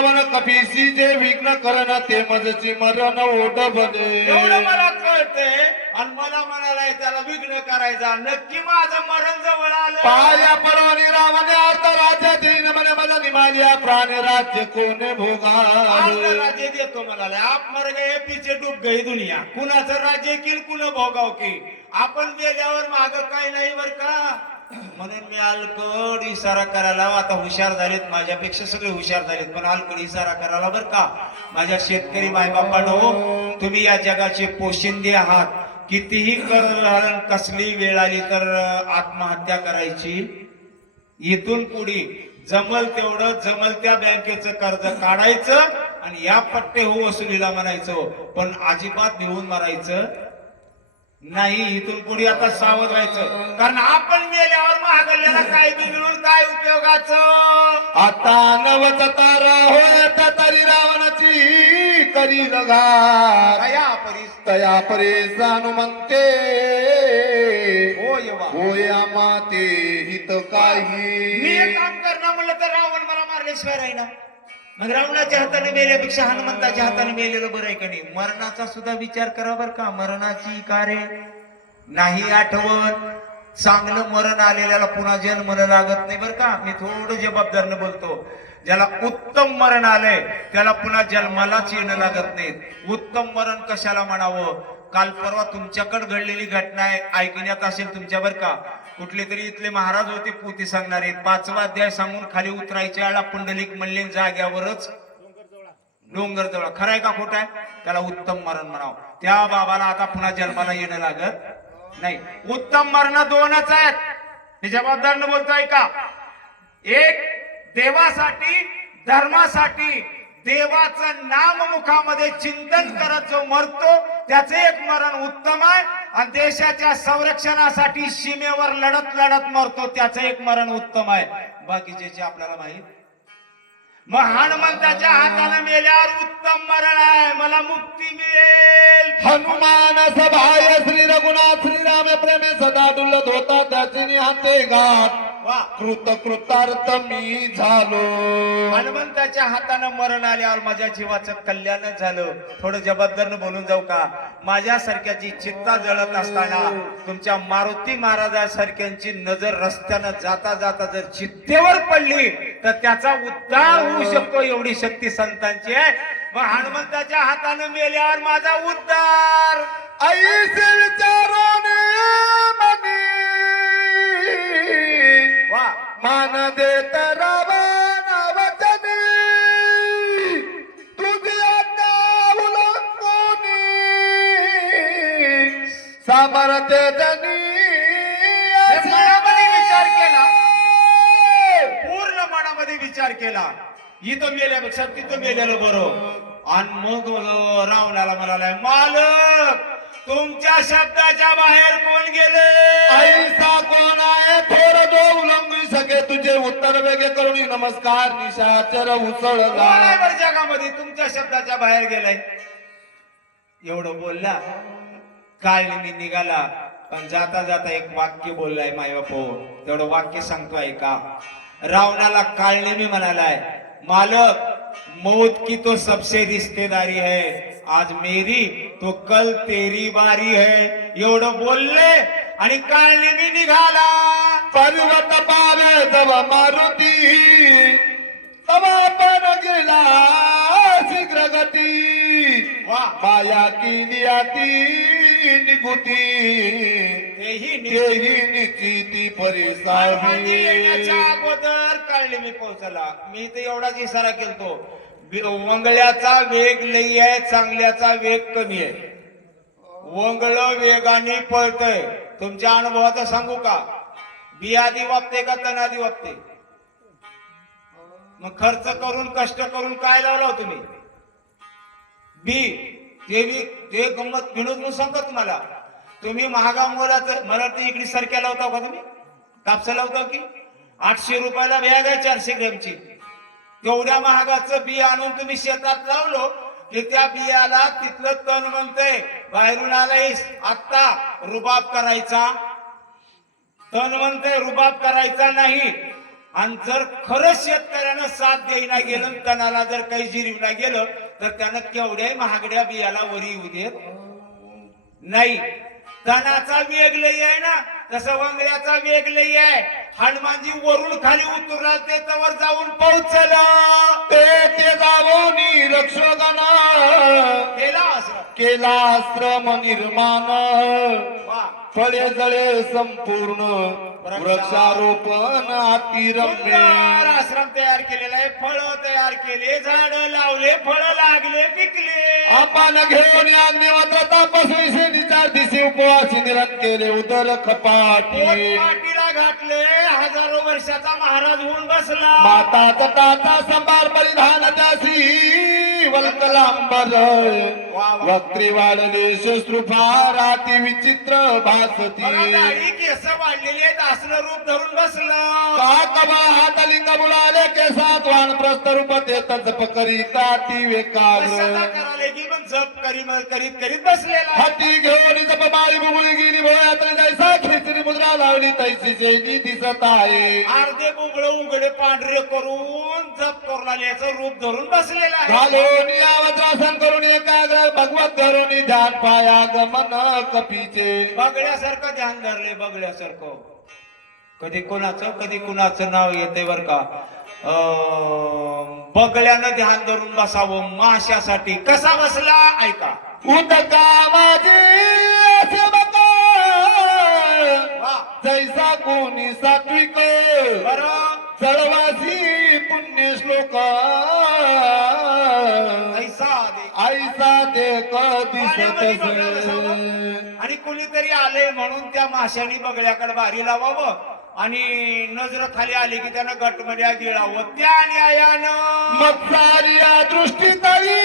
रावण कपिसी जे विघ्न करण ते मजची मरण ओढ बने. एवढं मला कळतंय आणि मला म्हणालाय त्याला विघ्न करायचा. नक्की माझं मरण जवळ आलं. पाया पडवणी रावणे अर्थ राज्य देईन म्हणे मला निमालिया प्राण राज्य कोणे भोगा. राज्य देतो म्हणाले. आप मर गए पीछे डूब गई दुनिया. कुणाचं राज्य केल कुण भोगाव की. आपण गेल्यावर माग काही नाही बर का. म्हणून मी अलकड इशारा करायला. आता हुशार झालेत माझ्यापेक्षा सगळे हुशार झालेत पण अलकड इशारा करायला बर का. माझ्या शेतकरी मायबापांनो तुम्ही या जगाचे पोशिंदे आहात. कितीही कर कसली वेळ आली तर आत्महत्या करायची. इथून पुढे जमल तेवढं जमल त्या बँकेचं कर्ज काढायचं आणि या पट्टे हो वसुलीला म्हणायचं. पण अजिबात भिवून मारायचं नाही. इथून पुढे आता सावध व्हायचं. कारण आपण मेल्यावर महागल्याला काय बी मिळून काय उपयोगाचं. आता नवत तारा होत तरी रावणाची करी लगा. तया परे जाणू म्हणते होय आमाते हित काही. मी एक काम करणार म्हणलं तर रावण मला मारल्याशिवाय राहीना. मग रावणाच्या हाताने मेल्यापेक्षा हनुमंताच्या हाताने मेलेलं बरं आहे का नाही. मरणाचा सुद्धा विचार करा बर का. मरणाची कार्य नाही आठवण. चांगलं मरण आलेल्याला पुन्हा जन्म लागत नाही बर का. मी थोडं जबाबदारीने बोलतो. ज्याला उत्तम मरण आलंय त्याला पुन्हा जन्मालाच येणं लागत नाही. उत्तम मरण कशाला म्हणावं. काल परवा तुमच्याकडे घडलेली घटना आहे ऐकण्यात असेल तुमच्या बर का. कुठले तरी इथले महाराज होते पोथी सांगणारे. 5वा अध्याय सांगून खाली उतरायच्या वेळेला पुंडलिक म्हणले जाग्यावरच डोंगर जवळ. खरंय का खोट आहे. त्याला उत्तम मरण म्हणावं. त्या बाबाला आता पुन्हा जन्माला येणं लागत नाही. उत्तम मरण दोनच आहेत. मी जबाबदारीने बोलतोय का. एक देवासाठी धर्मासाठी देवाचं नाम मुखामध्ये चिंतन करत जो मरतो त्याचं एक मरण उत्तम आहे. आणि देशाच्या संरक्षणासाठी सीमेवर लढत लढत मरतो त्याचं एक मरण उत्तम आहे. बाकीचे आपल्याला माहित. मग हनुमंताच्या हाताने मेल्यावर उत्तम मरण आहे. मला मुक्ती मिळेल. हनुमान सभाय श्री रघुनाथ श्रीराम प्रेमे सदा डुलत होता त्याची हाते गाठ. कृत कृतार्थ मी झालो. हनुमंताच्या हाताने मरण आल्यावर माझ्या जीवाचं कल्याण झालं. थोडं जबाबदारीने बोलून जाऊ का. माझ्यासारख्याची चित्ता जळत असताना तुमच्या मारुती महाराजासारख्यांची नजर रस्त्यानं जाता जाता जर चित्तेवर पडली तर त्याचा उद्धार होऊ शकतो. एवढी शक्ती संतांची आहे. मग हनुमंताच्या हाताने मेल्यावर माझा उद्धार. ऐसे विचारोने मनी मान देत रावण वचनी तुझी आज्ञा उल्लंघोनी सामर्थ्य जनी. मनामध्ये विचार केला. पूर्ण मनामध्ये विचार केला. इथं मेल्यापेक्षा तिथं मेलेलं बरं. आणि मग रावणाला म्हणालाय मालक तुमच्या शब्दाच्या बाहेर कोण गेले. ऐसा कोण आहे थोर जो उल्लंघू सके तुझे उत्तर वेगे करुणी नमस्कार निशाचर उसळला. जगामध्ये तुमच्या शब्दाच्या बाहेर गेलाय. एवढं बोलला काळ मी निघाला. पण जाता जाता एक वाक्य बोललाय मायबापो. तेवढं वाक्य सांगतोय का. रावणाला काळने मी म्हणालाय मालक मौत की तो सबसे रिश्तेदारी है. आज मेरी तो कल तेरी बारी है. एवढं बोलले आणि काळने मी निघाला. पर्वत पावे तव मारुती तव पण गेला शीघ्र गती. माया केली ती निघुती तेही निश्चिती परिसावी. येण्याच्या अगोदर काळने मी पोहोचला. मी तर एवढाच इशारा केलतो. वंगल्याचा वेग लई आहे चांगल्याचा वेग कमी आहे. वंगळ वेगाने पळतय. तुमच्या अनुभवाचं सांगू का. बी आधी वापते का तण आधी वापते. मग खर्च करून कष्ट करून काय लावला तुम्ही. बी ते गंमत विनोद म्हणून सांगतो तुम्हाला. तुम्ही महागा मोलाचं मला वाटतं इकडे सरक्या लावता का तुम्ही. कापसा लावता की 800 रुपयाला बॅग आहे 400 ग्रॅमची. तेवढ्या महागाचं बी आणून तुम्ही शेतात लावलो की त्या बियाला तिथलं तण म्हणतंय बाहेरून आलायस आता रुबाब करायचा. तण म्हणतंय रुबाब करायचा नाही. आणि जर खरंच शेतकऱ्यानं साथ द्यायला गेलं आणि तणाला जर काही जिरीवला गेलं तर त्यानं केवढ्याही महागड्या बियाला वरी येऊ देत नाही. तणाचा वेग लई आहे ना, तसं वंगड्याचा वेग लई आहे. हनुमानजी वरून खाली उतरला ते तवर जाऊन पोहोचला. ते जावोनी रक्षोगना केला असं केला आश्रम निर्माण. वा फळे जळे संपूर्ण वृक्षारोपण अतिरम्य. सुंदर आश्रम तयार केलेला आहे. फळ तयार केले, झाड लावले, फळ लागले, पिकले. आपण घेऊन अग्निहोत्र तापसविषयी निचार दिसे उपवासी निरंत केले उदर खपाटी. पोटपाटीला घातले. हजारो वर्षाचा महाराज होऊन बसला. माता तटाचा संभार परिधान त्यासी वल्कलांबर. वक्री वाढले शस्त्रुफार अति विचित्र भासती. बघा, दाढी केस वाढलेले आहेत, असलं रूप धरून बसलं. काकबा हात लिंग बुलाले केसात वानप्रस्थ रूप देत जप करीता ती कशाला वेकाग्र. कराले की मग जप करीत करीत बसलेला आहे. हाती घेऊन जप माळी बुगुळी गेली भोयात जैसा खिचडी मुद्रा लावली तैसी जैनी दिसत आहे. अर्धे बुगळ उघडे पांढरे करून जप करून आल्याचं रूप धरून बसलेला आहे. घालून वज्रासन करून एकाग्र भगवत धरून ध्यान पाया गमन कपीचे. बगड्यासारखं ध्यान धरले, बगड्यासारखं. कधी कुणाचं नाव येते बर का. बगड्यानं ध्यान धरून बसावं माशासाठी. कसा बसला ऐका. उदका माझे असे बका वा जैसा कोणी सात्विक बरं चळवासी पुण्य श्लोक ऐसा दे. ऐसा ते पाण्यामध्ये बगळा बसावा. दिसत. आणि कुणीतरी आले म्हणून त्या माशाने बगड्याकडे बारी लावावं आणि नजर खाली आली की त्यानं गटमध्ये गिळावं. त्या न्यायानं मत्सारिया दृष्टी तरी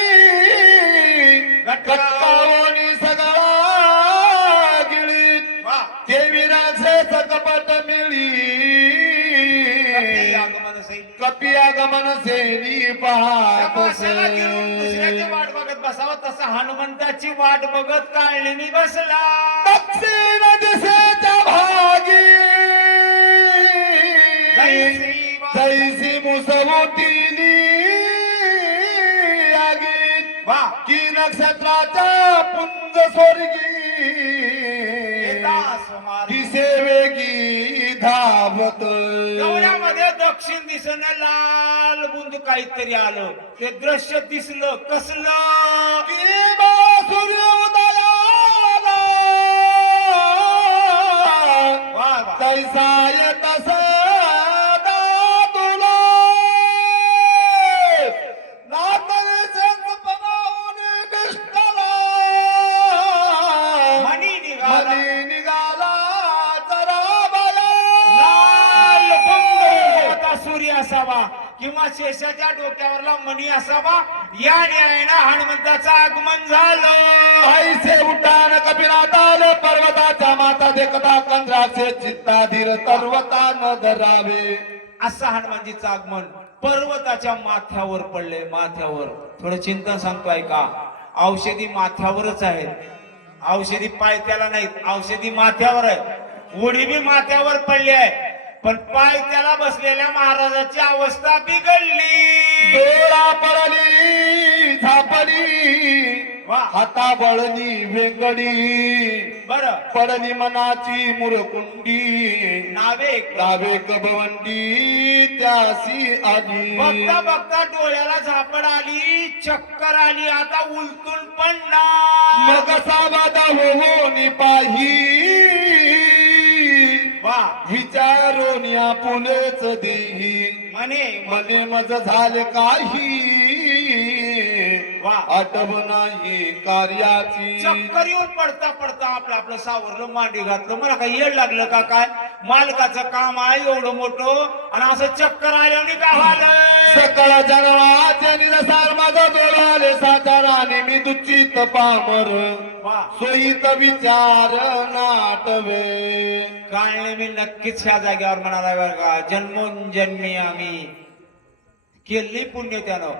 गटकावणी सगळा गिळीत. वा देवीराचे सकपट मिळी आगमन सैल. कपी आगमन सेनी त्या पाहत माशाला गिळून दुसऱ्याची वाट बघत बसावं तसं हनुमंताची वाट बघत काळणी बसला. दक्षिण दिशेच्या भागी जय श्रीमान. जैसी मुसवतीनी आगीत वा की नक्षत्राच्या पुंज स्वर्गी येतास मारी. दिसे वेगी धावत. डोळ्यामध्ये दक्षिण दिशेनं लाल बुंद काहीतरी आलं. ते दृश्य दिसलं. कसलं. की बा सूर्य उदयाला वा वा तैसा येत सदा तुला नातरीचे सपनाहून निष्ठला. मणी निघाला. मनी निघाला जरा बया. लाल बुंद होता सूर्य असावा किंवा शेषाच्या डोक्यावरला मणी असावा. या न्यायानं हनुमंताचं आगमन झालं. ऐसे उड्डाण कपिनाथ आले पर्वताच्या माता देखता कंद्राचे चित्ताधीर पर्वता न धरावे. असं हनुमानजीचं आगमन पर्वताच्या माथ्यावर पडले. माथ्यावर थोडं चिंतन सांगतोय का. औषधी माथ्यावरच आहेत. औषधी पाय त्याला नाहीत. औषधी माथ्यावर आहे. उडी बी माथ्यावर पडली आहे. पण पाय त्याला बसलेल्या महाराजाची अवस्था बिघडली. डोळा पडली झापली वा हाता बळली वेंगडी. बरं पडली मनाची मुरकुंडी नावे नावे कबवंडी त्यासी आली. बघता बघता डोळ्याला झापड आली. चक्कर आली. आता उलटून पडणार. मग सावध होऊन पाही वा विचारून या पुलेच देही. म्हणे मने मज झाले काही वा आठव नाही कार्याची. चक्कर येऊन पडता पडता आपलं आपलं सावरलं, मांडी घातलं. मला काही येड लागलं का काय. मालकाचं काम आहे एवढं मोठं आणि असं चक्कर आल्याने का झालं. सकळ जनवाचे निरसार माझा डोळाले साताराने मी दुचित पामर वा सोयीत विचार नाटवे. काळने मी नक्कीच ह्या जागेवर म्हणाला बरं का. जन्मोजन्मी आम्ही केली पुण्य त्यानं,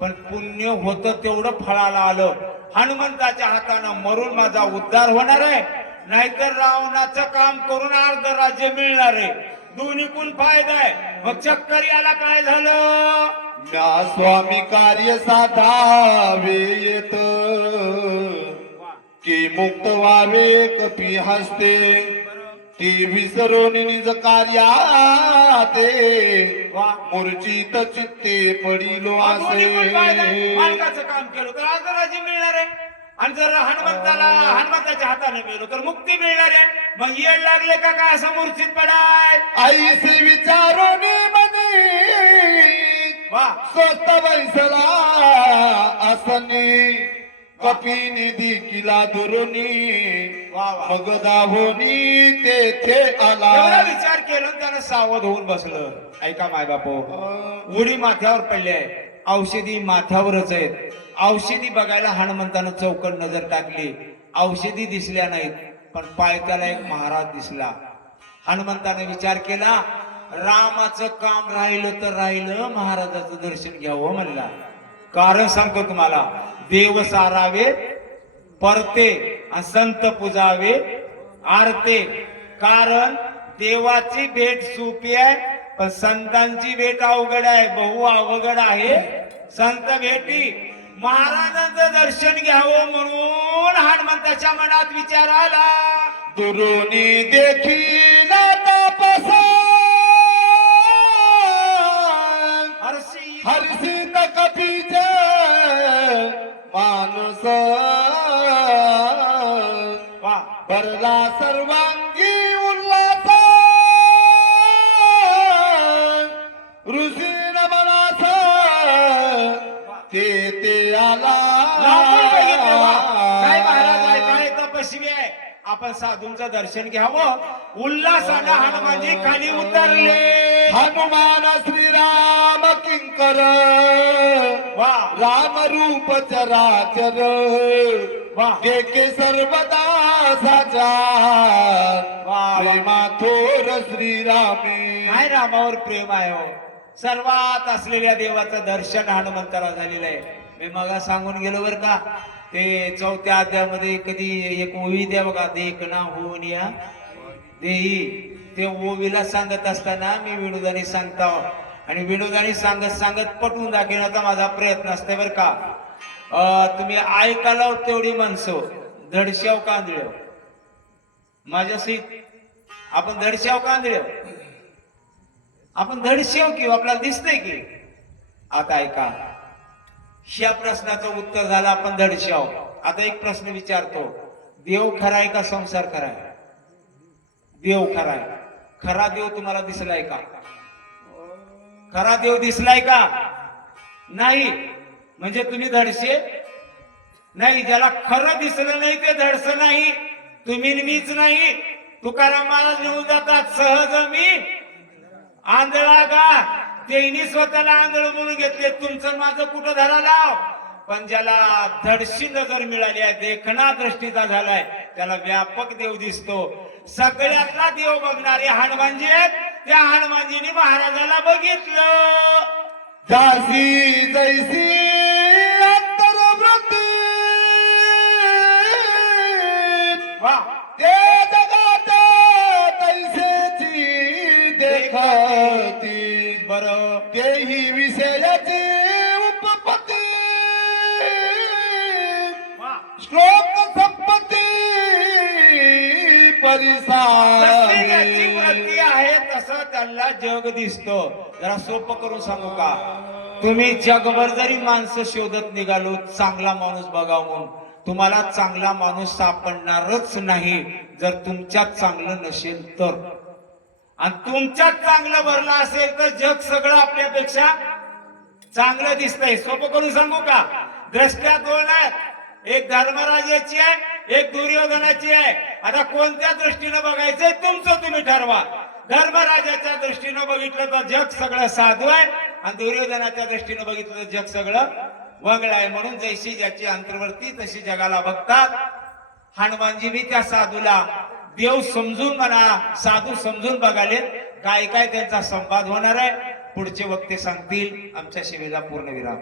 पण पुण्य होतं तेवढं फळाला आलं. हनुमंताच्या हातानं मरून माझा उद्धार होणार आहे, नाहीतर रावणाचं काम करून अर्ध राज्य मिळणार आहे. दोन्हीकून फायदा आहे. मग चक्कर याला काय झालं? म्या स्वामी कार्य साधावे येत की मुक्त व्हावे कपी हसते ती विसरून निज कार्याते वा. मूर्छित चित्ते पडिलो दोन्हीकून फायदा आहे. असे मालकाचं काम केलं तर आज राजी मिळणार आहे, आणि जर हनुमंताच्या हाताने मिळलो तर मुक्ती मिळणार आहे. मग येड लागले का काय असं मूर्छित पडाय? आईसे विचारून म्हणे वा. स्वस्त बैसला असनी कपीने देखिला दुरुनी वा वा. मग दाहोनी तेथे एवढा आला विचार केला आणि त्यानं सावध होऊन बसलं. ऐका माय बापू, उडी माथ्यावर पडली आहे, औषधी माथ्यावरच आहेत. औषधी बघायला हनुमंतानं चौकट नजर टाकली, औषधी दिसल्या नाहीत, पण पायथ्याला एक महाराज दिसला. हनुमंताने विचार केला, रामाचं काम राहिलं तर राहिलं, महाराजाचं दर्शन घ्यावं म्हणला. कारण सांगतो तुम्हाला, देव सारावे परते आणि संत पूजावे आरते. कारण देवाची भेट सोपी आहे, पण संतांची भेट अवघड आहे, बहु अवघड आहे. संत भेटी महाराजांचं दर्शन घ्यावं म्हणून हनुमंताच्या मनात विचार आला. दुरुनी देखिला तापस हरसी हर्षित कपीच मानस वा. भरला सर्वांगी उल्हास ऋषीन मनास ते आला लवकर बघितलं वा. काय महाराज आहे, काय तपस्वी आहे, आपण साधूंचं दर्शन घ्यावं. उल्हासानं हनुमानजी खाली उतरले. हनुमान श्रीराम किंकर वा राम रूप चराचर वा. देखे सर्वदा साचा वा. प्रेमा थोर श्रीरामी काय रामावर प्रेम आहे हो. सर्वात असलेल्या देवाचं दर्शन हनुमंताला झालेलं आहे. मी मगा सांगून गेलो बर का, ते 4थ्या अध्यायामध्ये कधी एक ओवी द्या बघा, देखना होऊन या देही. ते ओवीला सांगत असताना मी विनोदाने सांगतो, आणि विनोदाने सांगत पटवून दाखवण्याचा माझा प्रयत्न असते बर का. तुम्ही ऐकायला तेवढी माणसं धडश्याव कांदळ्याव माझ्याशी आपण धडश्याव कांदळ्याव आपण धडश्याव की आपल्याला दिसतंय की. आता ऐका, ह्या प्रश्नाचं उत्तर झालं आपण धडश्याव. आता एक प्रश्न विचारतो, देव खराय का संसार खराय? देव खराय. खरा देव तुम्हाला दिसलाय का? खरा देव दिसलाय का? नाही. म्हणजे तुम्ही धडसे नाही. ज्याला खरं दिसलं नाही ते धडस नाही. तुम्ही मीच नाही. तुकाराम महाराज निघून जातात, सहज मी आंधळा गा. त्यांनी स्वतःला आंधळ म्हणून घेतले, तुमचं माझं कुठं धरा लाव. पण ज्याला धडशी नजर मिळाली आहे, देखणा दृष्टीचा झालाय, त्याला व्यापक देव दिसतो. सगळ्यातला देव बघणारे हनुमानजी आहेत. त्या हनुमानजीने महाराजाला बघितलं. जासी जैसी अंतर्वृत्ती वा. ते जगात तैसेची देखती बरं. तेही विषयाची उपपत्ती वा. श्लोक संपत्ती जशी ज्याची परिसारी वृत्ती आहे तसं त्यांना जग दिसतो. जरा सोपं करून सांगू का, तुम्ही जगभर जरी माणसं शोधत निघालो चांगला माणूस बघावं म्हणून, तुम्हाला चांगला माणूस सापडणारच नाही जर तुमच्यात चांगलं नसेल तर. आणि तुमच्यात चांगलं भरलं असेल तर जग सगळं आपल्यापेक्षा चांगलं दिसतंय. सोपं करून सांगू का, दृष्ट्या दोन आहेत, एक धर्मराजाची आहे, एक दुर्योधनाची आहे. आता कोणत्या दृष्टीनं बघायचंय तुमचं तुम्ही ठरवा. धर्मराजाच्या दृष्टीनं बघितलं तर जग सगळं साधू आहे, आणि दुर्योधनाच्या दृष्टीनं बघितलं तर जग सगळं वंगळ आहे. म्हणून जैशी ज्याची अंतर्वर्ती तशी जगाला बघतात. हनुमानजी बी त्या साधूला देव समजून म्हणा, साधू समजून बघाले. काय काय त्यांचा संवाद होणार आहे पुढचे वक्ते सांगतील. आमच्या सेवेला पूर्ण विराम.